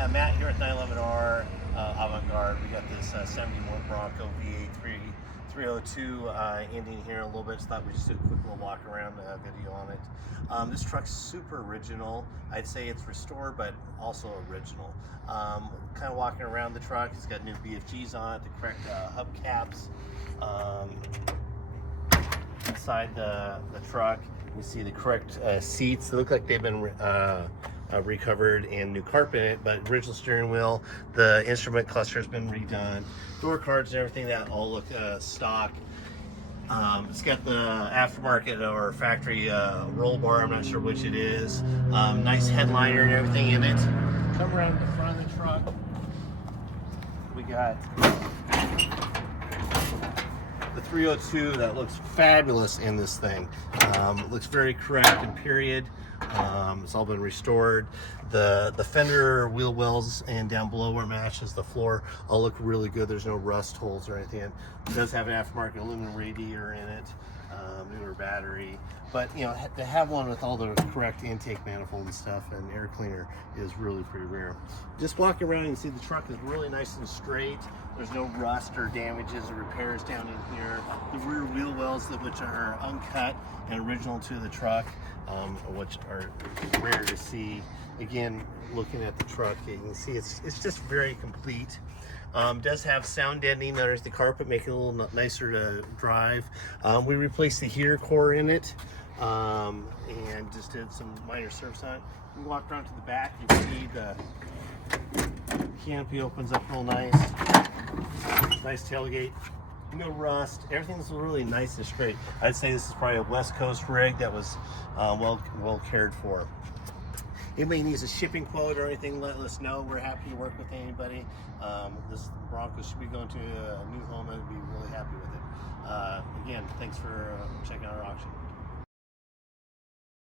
Yeah, Matt here at 911R Avant-Garde. We got this 71 Bronco V8 302 ending here in a little bit. Just thought we'd just do a quick little walk around video on it. This truck's super original. I'd say it's restored, but also original. Kind of walking around the truck. It's got new BFGs on it, the correct hubcaps. Inside the truck, you see the correct seats. They look like they've been recovered and new carpet in it, but original steering wheel, the instrument cluster has been redone, door cards and everything that all look stock. It's got the aftermarket or factory roll bar, I'm not sure which it is. Nice headliner and everything in it. Come around the front of the truck, we got the 302 that looks fabulous in this thing. It looks very correct and period. It's all been restored. The fender wheel wells and down below where it matches the floor all look really good. There's no rust holes or anything. It does have an aftermarket aluminum radiator in it, newer battery. But you know, to have one with all the correct intake manifold and stuff and air cleaner is really pretty rare. Just walking around, you can see the truck is really nice and straight. There's no rust or damages or repairs down in here. The rear wheel wells, which are uncut and original to the truck, which are rare to see. Again, looking at the truck, you can see it's just very complete. Does have sound deadening underneath the carpet, making it a little nicer to drive. We replaced the heater core in it, and just did some minor service on it. We walked around to the back, you can see the canopy opens up real nice. Nice tailgate, no rust. Everything's really nice and straight. I'd say this is probably a West Coast rig that was well cared for. Anybody needs a shipping quote or anything, let us know. We're happy to work with anybody. This Bronco should be going to a new home. I'd be really happy with it. Again, thanks for checking out our auction.